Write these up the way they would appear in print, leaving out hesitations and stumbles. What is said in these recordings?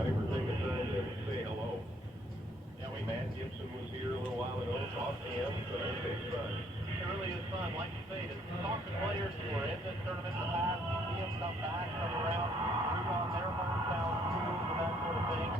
everybody for taking time to say hello. Yeah, Matt Gibson was here a little while ago, talked to him, so it's fun. It really is fun, like you say, to talk to players who are in this tournament in the past, you see them come back, come around, root on their hometown schools and that sort of thing.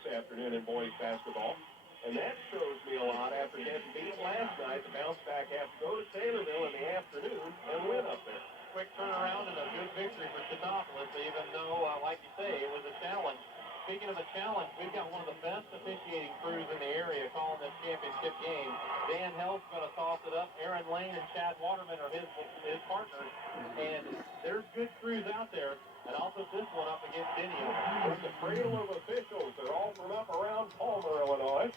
Afternoon in boys basketball, and that shows me a lot after getting beat last night. The bounce back have to go to Taylorville in the afternoon and win up there. Quick turnaround and a good victory for Chitopolis, even though, like you say, it was a challenge. Speaking of a challenge, we've got one of the best officiating crews in the area calling this championship game. Dan Hell's going to toss it up. Aaron Lane and Chad Waterman are his partners, and there's good crews out there. And I'll put this one up against any of them. There's a cradle of officials. They're all from up around Palmer, Illinois.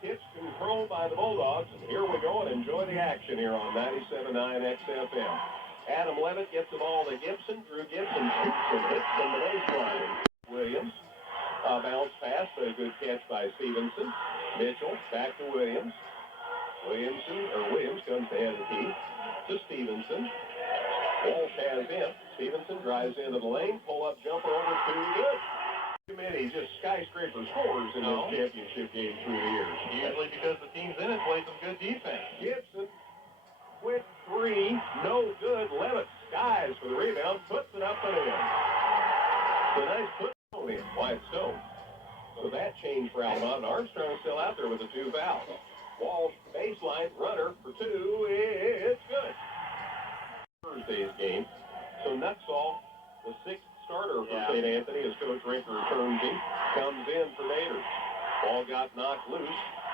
Pitch controlled by the Bulldogs. And here we go and enjoy the action here on 97.9 XFM. Adam Levitt gets the ball to Gibson. Drew Gibson shoots and hits from the baseline. Williams, bounce pass, a good catch by Stevenson. Mitchell, back to Williams. Williams comes to head of the key to Stevenson. Walsh has in. Stevenson drives into the lane. Pull-up jumper over to good. Too many just skyscraper scores in this championship game through the years. Usually because the teams in it play some good defense. Gibson, quick three, no good. Levitt skies for the rebound, puts it up and in. So nice put in. Wide Stone. So that changed for Altamont. Armstrong still out there with the two fouls. Walsh, baseline, runner for two. It's good. Thursday's game. So Nutsall, the sixth starter for St. Anthony, as Coach Rinker returns him, comes in for Naders. Ball got knocked loose.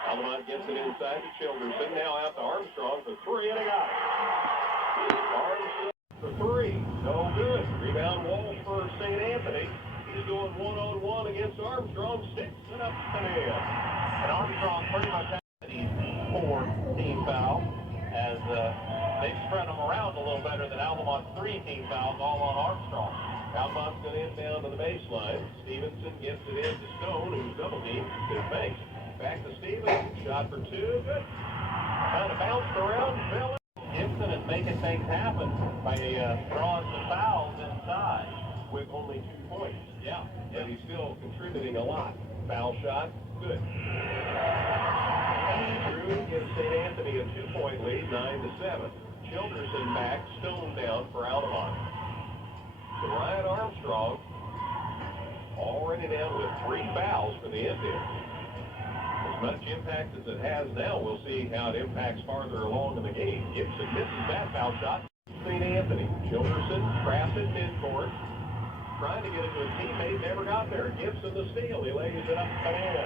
Altamont gets it inside to Childerson. Now out to Armstrong for three, and he got it. Armstrong for three. against Armstrong, sticks it up and in. And Armstrong pretty much has these 4 team fouls as they've spread them around a little better than Altamont's 3 team fouls, all on Armstrong. Altamont's going to inbound to the baseline. Stevenson gets it in to Stone, who's double-teamed to the bank. Back to Stevenson, shot for 2, good. Kind of bounced around, fell in. Gibson is making things happen by drawing some fouls inside. With only 2 points. Yeah. But he's still contributing a lot. Foul shot, good. Drew gives St. Anthony a 2-point lead, 9-7. Childerson back, Stone down for Altamont. So Ryan Armstrong already down with 3 fouls for the Indians. As much impact as it has now, we'll see how it impacts farther along in the game. Gibson misses that foul shot. St. Anthony, Childerson trapped at midcourt. Trying to get it to his teammate, never got there. Gibson the steal, he lays it up and in.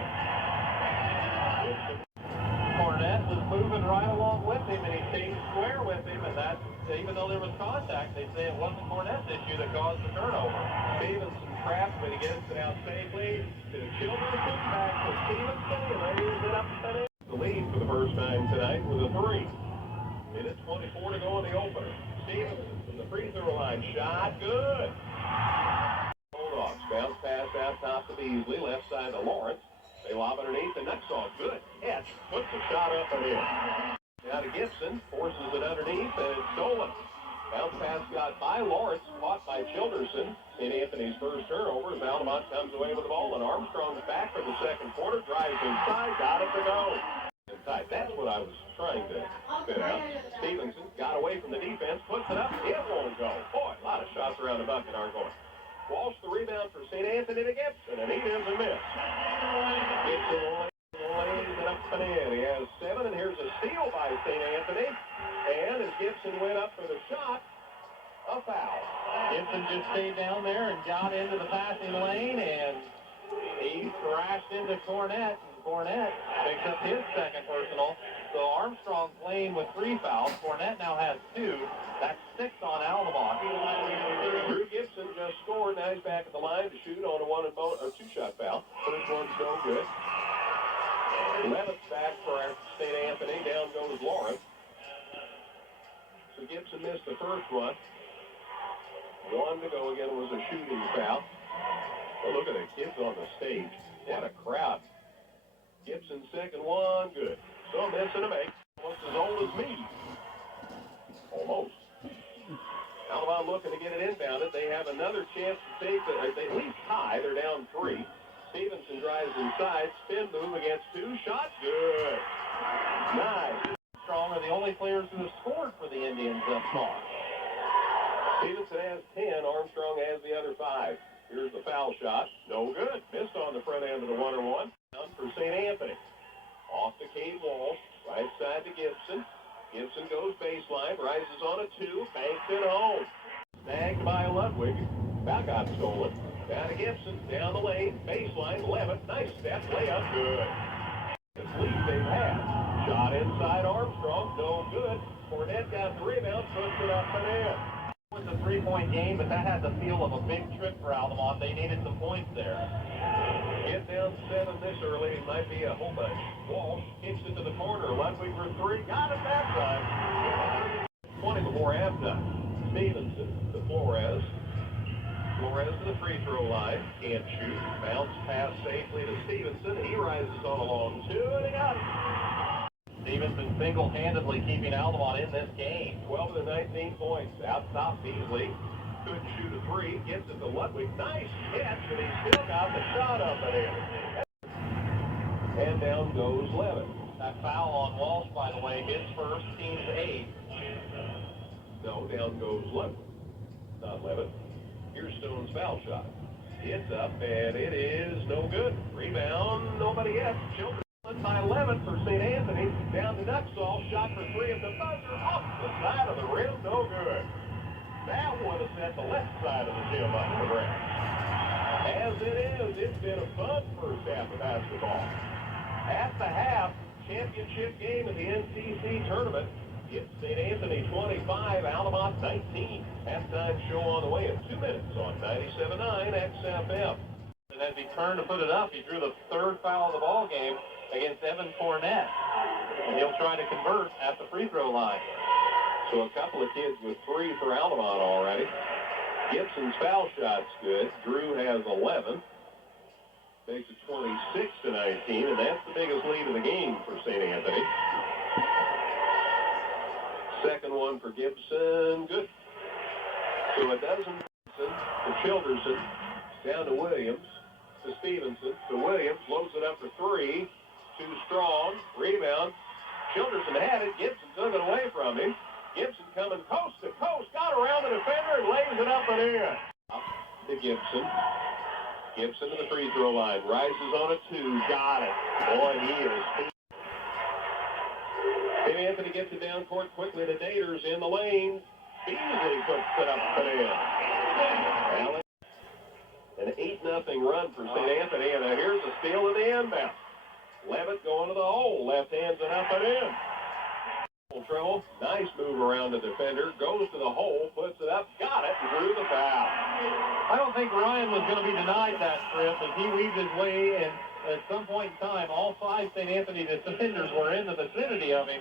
Cornette was moving right along with him, and he stayed square with him, and that, even though there was contact, they say it wasn't Cornette's issue that caused the turnover. Stevenson trapped, but he gets it out safely to Childerson, back to Stevenson, he lays it up and in. The lead for the first time tonight with a 3. Minute 24 to go in the opener. Stevenson from the free throw line, shot, good. Bulldogs bounce pass out top to Beasley, left side to Lawrence. They lob underneath, and Nuxall, good catch, puts the shot up and in. Now to Gibson, forces it underneath, and it's stolen. Bounce pass got by Lawrence, caught by Childerson. St. Anthony's first turnover as Altamont comes away with the ball, and Armstrong's back for the second quarter, drives inside, got it to go. Inside, that's what I was trying to spit out. Stevenson got away from the defense, puts it up, it won't go. Boy, a lot of shots around the bucket aren't going. Walsh the rebound for St. Anthony to Gibson, and he doesn't miss. Gibson lays it up and in. He has 7, and here's a steal by St. Anthony. And as Gibson went up for the shot, a foul. Gibson just stayed down there and got into the passing lane, and he thrashed into Cornette, and Cornette picks up his second personal. So Armstrong playing with 3 fouls. Cornette now has 2. That's 6 on Altamont. Drew Gibson just scored. Now he's back at the line to shoot on a 2-shot foul. First one's no good. Levitt's back for St. Anthony. Down goes Lawrence. So Gibson missed the first one. 1 to go again was a shooting foul. Oh, look at the kids on the stage. What a crowd. Gibson's second one, good. So a miss and a make. Almost as old as me. Almost. Altamont looking to get it inbounded. They have another chance to take they at least tie. They're down 3. Stevenson drives inside. Spin move against 2. Shot, good. Nice. Armstrong are the only players who have scored for the Indians thus far. Stevenson has 10. Armstrong has the other 5. Here's the foul shot. No good. Missed on the front end of the 1-on-1. Down for St. Anthony. Off to Cade Walsh. Right side to Gibson. Gibson goes baseline. Rises on a 2. Banks it home. Snagged by Ludwig. That got stolen. Down to Gibson. Down the lane. Baseline. Levitt. Nice step. Layup. Good. This lead they've had. Shot inside Armstrong. No good. Cornette got the rebound. Puts it up and in. It was a 3-point game, but that had the feel of a big trip for Altamont. They needed some points there. Get down 7 this early. It might be a whole bunch. Walsh kicks it to the corner. Ludwig for 3. Got it that time. 20 before halftime. Stevenson to Flores. Flores to the free throw line. Can't shoot. Bounce pass safely to Stevenson. He rises on a long 2, and he got it. Stevenson single-handedly keeping Altamont in this game. 12 to 19 points. Out top Beasley. Couldn't shoot a 3. Gets it to Ludwig. Nice catch, and he still got the shot up and in. And down goes Levitt. That foul on Walsh, by the way, his first, team's 8. No, down goes Ludwig. Not Levitt. Here's Stone's foul shot. It's up, and it is no good. Rebound, nobody yet. Children by 11 for St. Anthony. Down to Nuxall. Shot for 3 at the buzzer. Off the side of the rim. No good. That one is at the left side of the gym on the rim. As it is, it's been a fun first half of basketball. At the half, championship game of the NTC tournament. It's St. Anthony 25, Altamont 19. Halftime show on the way in 2 minutes on 97.9 XFM. And as he turned to put it up, he drew the third foul of the ball game against Evan Cornett. And he'll try to convert at the free throw line. So a couple of kids with 3 for Altamont already. Gibson's foul shot's good. Drew has 11. Makes it 26-19, and that's the biggest lead of the game for St. Anthony. Second one for Gibson, good. So a dozen to Childerson, down to Williams, to Stevenson, to Williams, loads it up for 3. Too strong, rebound. Childerson had it, Gibson took it away from him. Gibson coming coast to coast, got around the defender and lays it up and in. Up to Gibson. Gibson to the free throw line, rises on a 2, got it. Boy, he is. St. Anthony gets it down court quickly to Daters in the lane. Beasley puts it up and in. Allen, an 8-0 run for St. Anthony, and here's a steal of the inbound. Levitt going to the hole, left hands and up and in. Trouble, nice move around the defender, goes to the hole, puts it up, got it, and drew the foul. I don't think Ryan was going to be denied that trip as he weaved his way, and at some point in time, all 5 St. Anthony defenders were in the vicinity of him,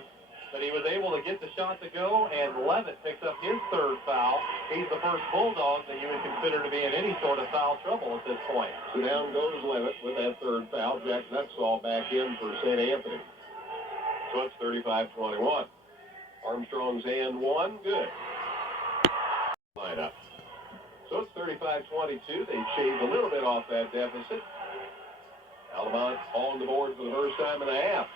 but he was able to get the shot to go, and Levitt picks up his third foul. He's the first Bulldog that you would consider to be in any sort of foul trouble at this point. So down goes Levitt with that third foul. Jack Nutsall back in for St. Anthony. So it's 35-21. Armstrong's and 1, good. Line up. So it's 35-22. They shaved a little bit off that deficit. Altamont on the board for the first time in a half.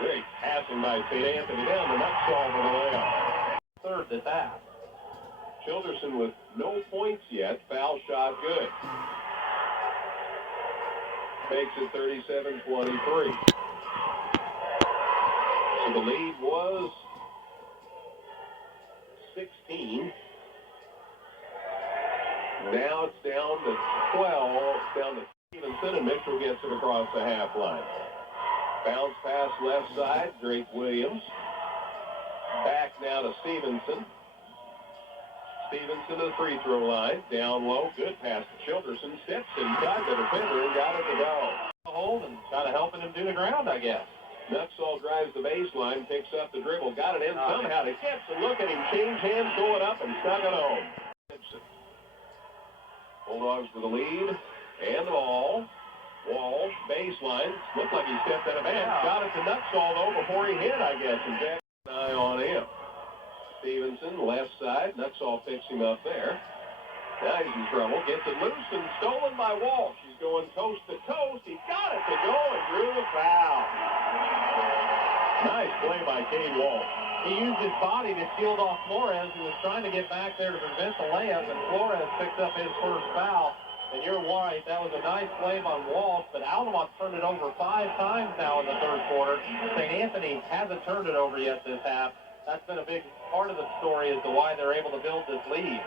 Great passing by St. Anthony down to Nutsall for the layup. Third this half. Childerson with no points yet. Foul shot good. Makes it 37-23. So the lead was 16. Now it's down to 12. Down to Stevenson, and Mitchell gets it across the half line. Bounce pass left side, Drake Williams. Back now to Stevenson. Stevenson to the free throw line. Down low, good pass to Childerson. Steps inside the defender and got it to go. Hold and kind of helping him do the ground, I guess. Nutsall drives the baseline, picks up the dribble, got it in somehow to Gibson. Look at him, change hands, going up and stuck it home. Bulldogs with the lead and the ball. Walsh, baseline. Looked like he stepped out of bounds. Got it to Nutsall, though, before he hit, I guess, and Jack an eye on him. Stevenson, left side. Nutsall picks him up there. Now he's in trouble. Gets it loose and stolen by Walsh. He's going coast to coast. He got it to go and drew the foul. Nice play by Kane Walsh. He used his body to shield off Flores, who was trying to get back there to prevent the layup, and Flores picked up his first foul. And you're right, that was a nice play by Walsh, but Altamont turned it over 5 times now in the third quarter. St. Anthony hasn't turned it over yet this half. That's been a big part of the story as to why they're able to build this lead.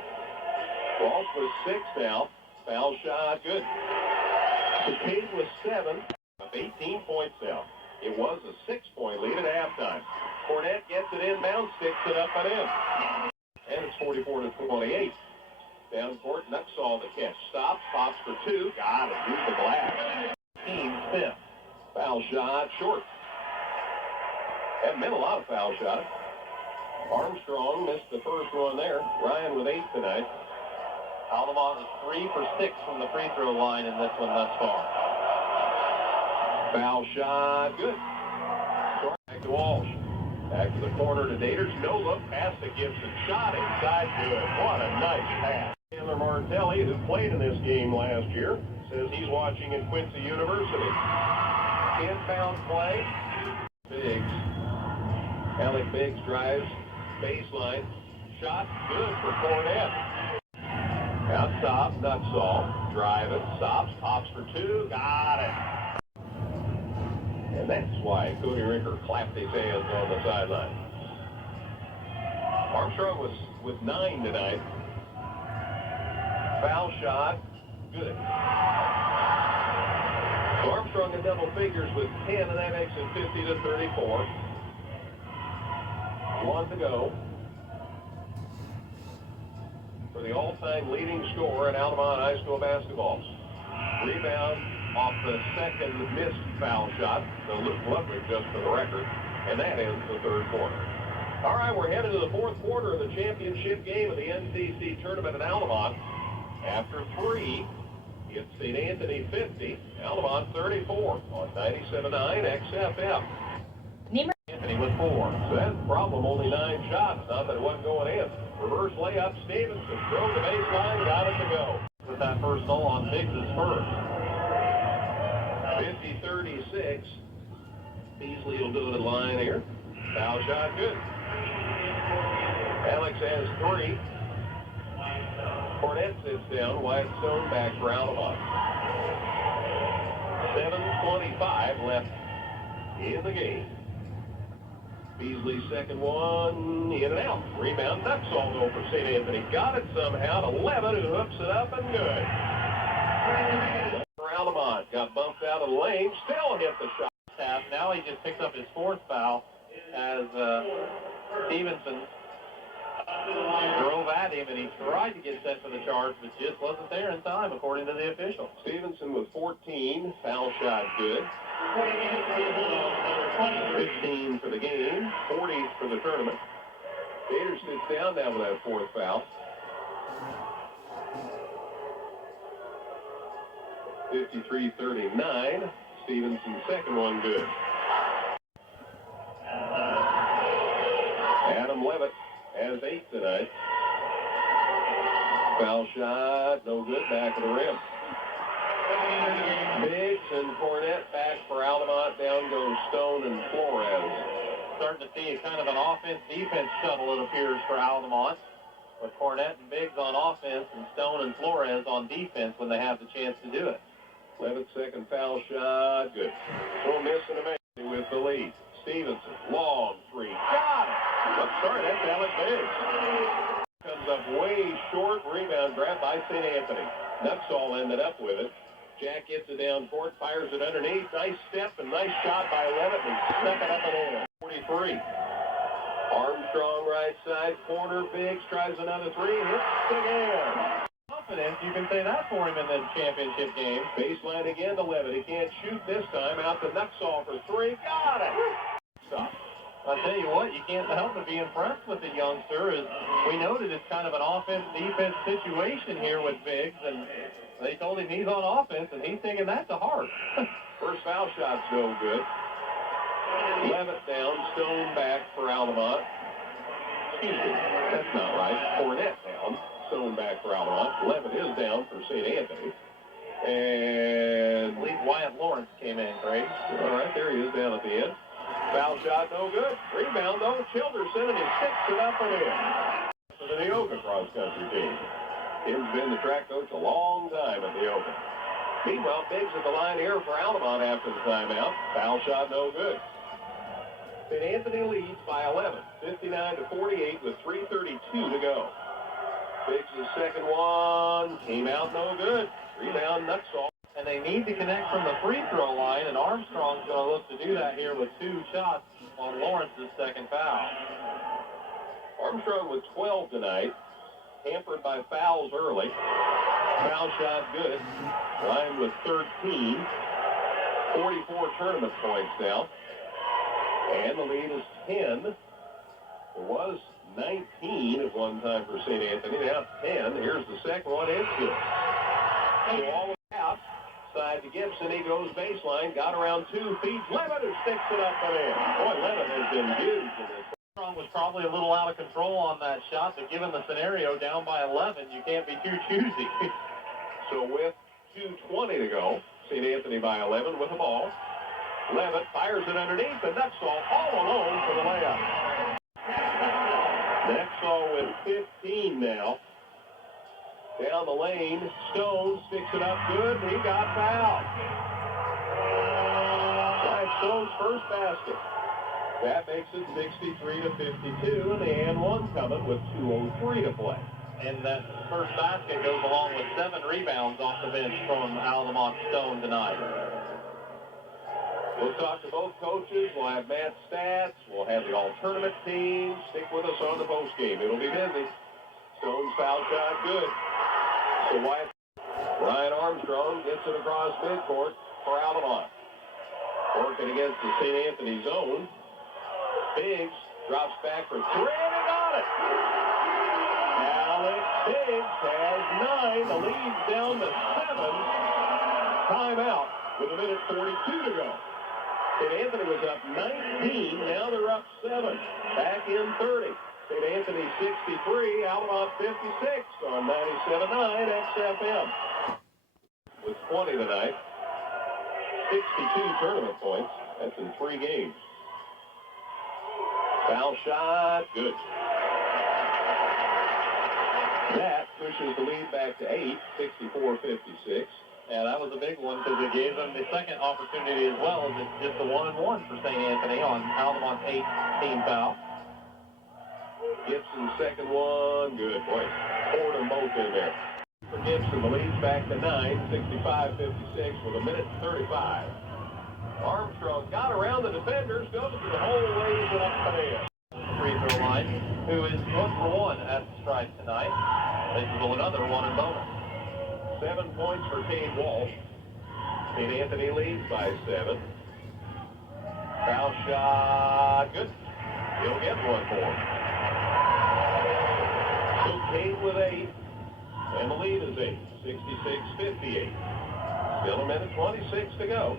Walsh was 6 now. Foul shot, good. Kincaid was 7, up 18 points now. It was a 6-point lead at halftime. Cornett gets it inbound, sticks it up and in. And it's 44-28. Down court, Nutsall the catch. Stops, pops for 2. Got it, use the glass. Team 5th. Foul shot, short. Haven't been a lot of foul shots. Armstrong missed the first one there. Ryan with 8 tonight. Altamont is 3 for 6 from the free throw line in this one thus far. Foul shot, good. Back to Walsh. Back to the corner to Daters. No look, pass to Gibson. Shot inside, good. What a nice pass. Chandler Martelli, who played in this game last year, says he's watching at Quincy University. Inbound play. Biggs. Alec Biggs drives. Baseline. Shot, good for Cornett. Now stop, Nutsall. Drive it, stops, pops for 2. Got it. And that's why Cody Rinker clapped his hands on the sideline. Armstrong was with 9 tonight. Foul shot, good. So Armstrong in double figures with 10, and that makes it 50-34. 1 to go for the all-time leading scorer in Altamont High School basketball. Rebound off the second missed foul shot. So Luke Ludwig just for the record. And that ends the third quarter. All right, we're headed to the fourth quarter of the championship game of the NTC tournament in Altamont. After 3, it's St. Anthony 50, Altamont 34 on 97.9 XFM. Anthony with 4. So that's the problem, only 9 shots. Not that it wasn't going in. Reverse layup, Stevenson drove the baseline, got it to go. With that first goal on Biggs' first. 50-36. Beasley will do it at the line here. Foul shot, good. Alex has 3. Cornett sits down. Wyatt Stone back for Altamont. 7:25 left in the game. Beasley's second one, in and out. Rebound, Nuxall though for St. Anthony. Got it somehow to Levitt, who hooks it up and good. For Altamont, got bumped out of the lane, still hit the shot. Now he just picks up his 4th foul as Stevenson drove at him, and he tried to get set for the charge, but just wasn't there in time, according to the official. Stevenson with 14, foul shot good. 15 for the game, 40 for the tournament. Gator sits down now with that 4th foul. 53-39. Stevenson's second one good. Adam Levitt has 8 tonight. Foul shot, no good, back of the rim. Biggs and Cornett back for Altamont. Down goes Stone and Flores. Starting to see a kind of an offense-defense shuttle, it appears, for Altamont, with Cornett and Biggs on offense and Stone and Flores on defense when they have the chance to do it. Levitt's second foul shot, good. Full miss and a make with the lead. Stevenson, long 3. Got it! I'm sorry, that's Alex Biggs. Comes up way short. Rebound grab by St. Anthony. Nuxall ended up with it. Jack gets it down court, fires it underneath. Nice step and nice shot by Levitt. And stuck it up and in. 43. Armstrong right side corner. Biggs tries another 3. Hits again. Confidence, you can say that for him in the championship game. Baseline again to Levitt. He can't shoot this time. Out to Nuxall for 3. Got it. Stop. I tell you what, you can't help but be impressed with the youngster. As we noted, it's kind of an offense-defense situation here with Biggs, and they told him he's on offense, and he's taking that to heart. First foul shot's no good. Levitt down, Stone back for Altamont. Excuse me, that's not right. Cornett down, Stone back for Altamont. Levitt is down for St. Anthony. And I believe Wyatt Lawrence came in, Craig. All right, there he is down at the end. Foul shot, no good. Rebound, though. Childerson, and he sticks it up and in. For the Neoka cross-country team. Tim's been the track coach a long time at Neoka. Meanwhile, Biggs at the line here for Altamont after the timeout. Foul shot, no good. St. Anthony leads by 11, 59-48 with 3:32 to go. Biggs' second one came out no good. Rebound, Nuxall. And they need to connect from the free throw line, and Armstrong's going to look to do that here with 2 shots on Lawrence's second foul. Armstrong with 12 tonight, hampered by fouls early. Foul shot good. Line with 13. 44 tournament points now. And the lead is 10. It was 19 at one time for St. Anthony. Now it's 10. Here's the second one. It's good. So all the way out. Side to Gibson. He goes baseline. Got around 2 feet. Levitt who sticks it up and in. Boy, Levitt has been huge in this. Armstrong was probably a little out of control on that shot, but given the scenario down by 11, you can't be too choosy. So with 2:20 to go, St. Anthony by 11 with the ball. Levitt fires it underneath, and Nuxall all alone for the layup. Nuxall with 15 now. Down the lane, Stone sticks it up good, and he got fouled. That's Stone's first basket. That makes it 63-52, and the and one coming with 2:03 to play. And that first basket goes along with 7 rebounds off the bench from Altamont Stone tonight. We'll talk to both coaches. We'll have Matt's stats. We'll have the all-tournament team. Stick with us on the postgame. It'll be busy. Stone's foul shot, good. So Wyatt Ryan Armstrong gets it across midcourt for Altamont. Working against the St. Anthony zone. Biggs drops back for three, and he got it! Alex Biggs has 9. The lead's down to 7. Timeout with 1:42 to go. St. Anthony was up 19. Now they're up 7. Back in 30. St. Anthony 63, Altamont 56 on 97.9 XFM. With 20 tonight. 62 tournament points. That's in 3 games. Foul shot, good. That pushes the lead back to 8, 64-56. Yeah, that was a big one because it gave them the second opportunity as well as it's just a 1-and-1 for St. Anthony on Altamont's 8th foul. Gibson's second one, good. Boy, poured them both in there. For Gibson, the lead's back to 9, 65-56 with 1:35. Armstrong got around the defenders, goes to the hole, lays it up and in. Free throw line, who is 1 for 1 at the strike tonight. This is another 1 and bonus. 7 points for Cade Walsh. St. Anthony leads by 7. Foul shot, good. He'll get one more. So Cade with 8, and the lead is 8, 66-58. Still 1:26 to go.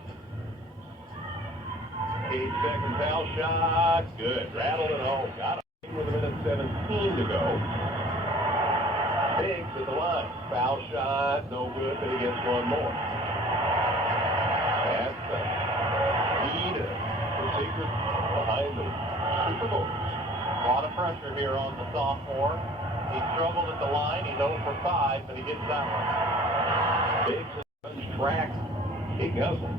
Cade's second foul shot, good. Rattled it home. Got it with 1:17 to go. Biggs at the line. Foul shot, no good, but he gets one more. That's the key to the secret behind the Super Bowl. A lot of pressure here on the sophomore. He struggled at the line. He's 0 for 5, but he gets that one. Biggs is track. He guzzled.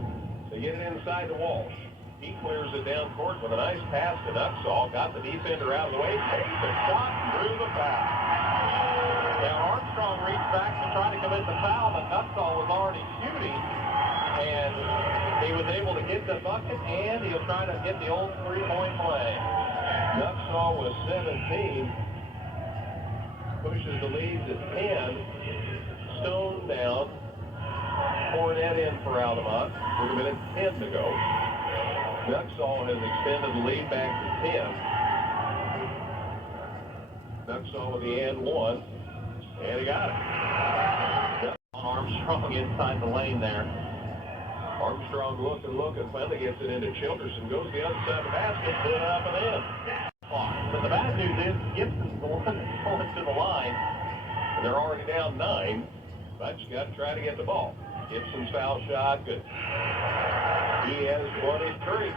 They get it inside to Walsh. He clears it down court with a nice pass to Nuxall. Got the defender out of the way. Takes a shot and drew the foul. Now Armstrong reached back to try to commit the foul, but Nuxall was already shooting. And he was able to get the bucket, and he'll try to get the old three-point play. Nuxall was 17. Pushes the lead to 10. Stone down. Fournette in for Altamont with 1:10 to go. Nuxall has extended the lead back to 10. Nuxall with the and 1. And he got it. Armstrong inside the lane there. Armstrong looking, finally gets it into Childerson, goes the other side of the basket, put it up and in. But the bad news is Gibson's the one that's going to the line. They're already down 9, but you got to try to get the ball. Gibson's foul shot, good. He has 23.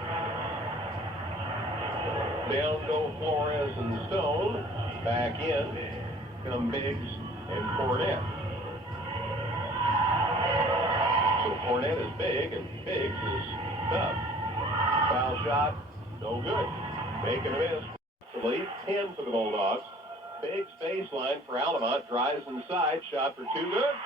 Down go Flores and Stone. Back in come Biggs and Fournette. So Fournette is big, and Biggs is tough. Foul shot, no good. Making a miss. The lead, 10 for the Bulldogs. Biggs baseline for Altamont. Drives inside, shot for 2, good.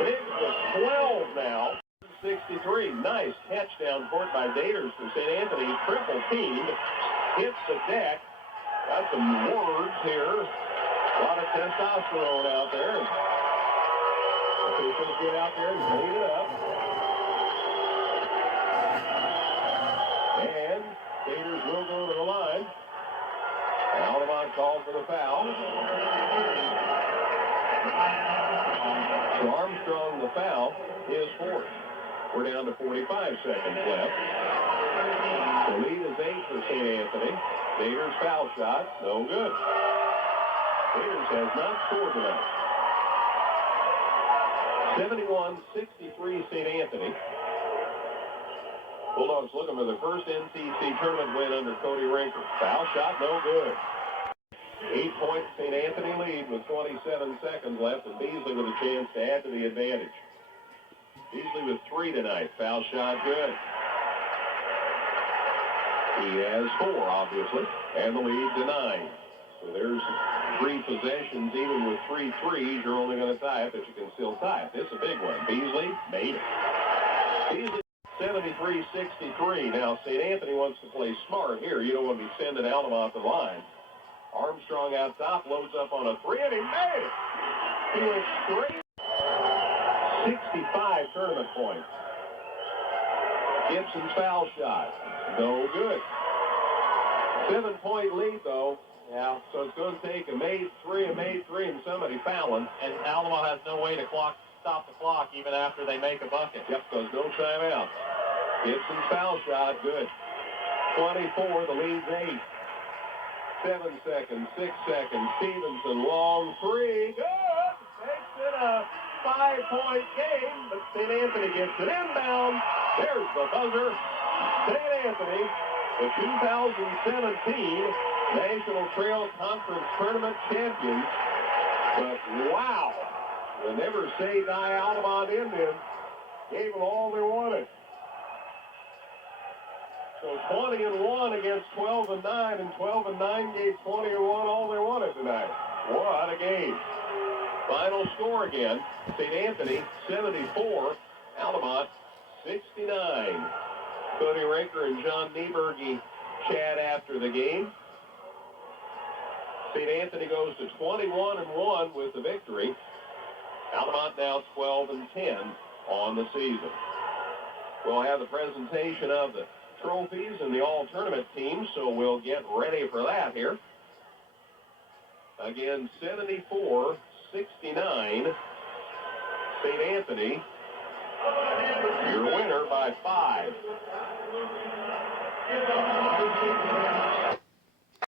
Biggs with 12 now. 63. Nice catch down court by Daters for St. Anthony. Triple teamed. Hits the deck. Got some words here. A lot of testosterone out there. Officials get out there and clean it up. And Daters will go to the line. Altamont called for the foul. So Armstrong, the foul, is 4th. We're down to 45 seconds left. The lead is 8 for St. Anthony. Daters' foul shot, no good. Daters has not scored tonight. 71-63 St. Anthony. Bulldogs looking for the first NTC tournament win under Cody Rinker. Foul shot, no good. 8-point St. Anthony lead with 27 seconds left, and Beasley with a chance to add to the advantage. Beasley with 3 tonight. Foul shot, good. He has 4, obviously, and the lead to 9. So there's 3 possessions. Even with 3 threes, you're only going to tie it, but you can still tie it. This is a big one. Beasley made it. Beasley 73-63. Now, St. Anthony wants to play smart here. You don't want to be sending Altamont the line. Armstrong out top, loads up on a 3, and he made it. He went straight. 65 tournament points. Gibson's foul shot. No good. 7-point lead, though. Yeah. So it's going to take a made three, and somebody fouling. And Altamont has no way to stop the clock even after they make a bucket. Yep, because no timeout. Gibson's foul shot, good. 24, the lead's 8. 7 seconds, 6 seconds. Stevenson, long three, good. Makes it a 5-point game, but St. Anthony gets it inbound. There's the buzzer. St. Anthony, the 2017 National Trail Conference Tournament champions. But wow, the never say die Altamont Indians gave them all they wanted. So 20-1 against 12-9, and 12-9 gave 20-1 all they wanted tonight. What a game. Final score again, St. Anthony 74, Altamont 69. Cody Raker and John Nieberge chat after the game. St. Anthony goes to 21-1 with the victory. Altamont now 12-10 on the season. We'll have the presentation of the trophies and the all-tournament teams, so we'll get ready for that here. Again, 74-69, St. Anthony, your winner by 5.